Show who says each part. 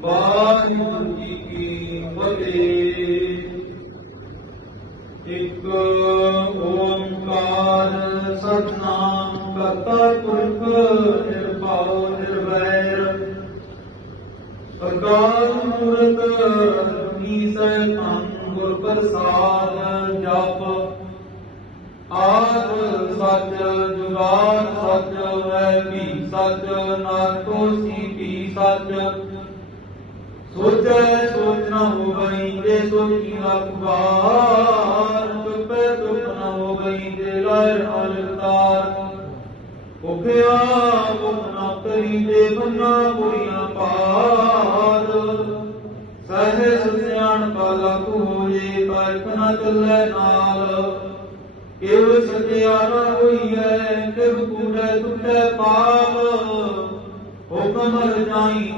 Speaker 1: ਵਾਹਿਗੁਰੂ ਜੀ ਕੀ ਫਤਿਹ। ਇੱਕ ਓੰਕਾਰ ਸਤਨਾਮ ਕਰਤਾ ਪੁਰਖ ਨਿਰਭਉ ਨਿਰਵੈਰ। ਅਕਾਲ ਮੂਰਤ ਨੀਸੈ ਗੁਰ ਪ੍ਰਸਾਦ ਜਪ। ਆਦ ਸੱਚ ਜੁਗਾਦ ਸੱਚ ਹੈ ਵੀ ਸੱਚ ਨਾਨਕੋ ਸੀ ਵੀ ਸੱਚ। ਸੋਚੈ ਸੋਚ ਨਾ ਹੋ ਗਈ ਜੇ ਸੋਚੀ ਅਖਬਾਰ ਚੁੱਪੈ ਚੁੱਪ ਨਾ ਹੋ ਗਈ ਜੇ ਲਹਿਰ ਉਖਿਆ ਮੁਖ ਨਾ ਕਰੀ ਜੇ ਬੰਨਾ ਪੁਰੀਆਂ ਪਾਰ। ਸਹਿਜ ਸਿਆਣ ਕਾ ਲਾਗੂ ਹੋਏ ਪਾਇਕ ਨਾ ਚੱਲੇ ਨਾਲ। ਕਿਵ ਸਤਿਆਰਾ ਹੋਈਐ, ਕਿਵ ਕੂੜੈ ਟੁੱਟੈ ਪਾਪ। ਹੁਕਮ ਰਜਾਈ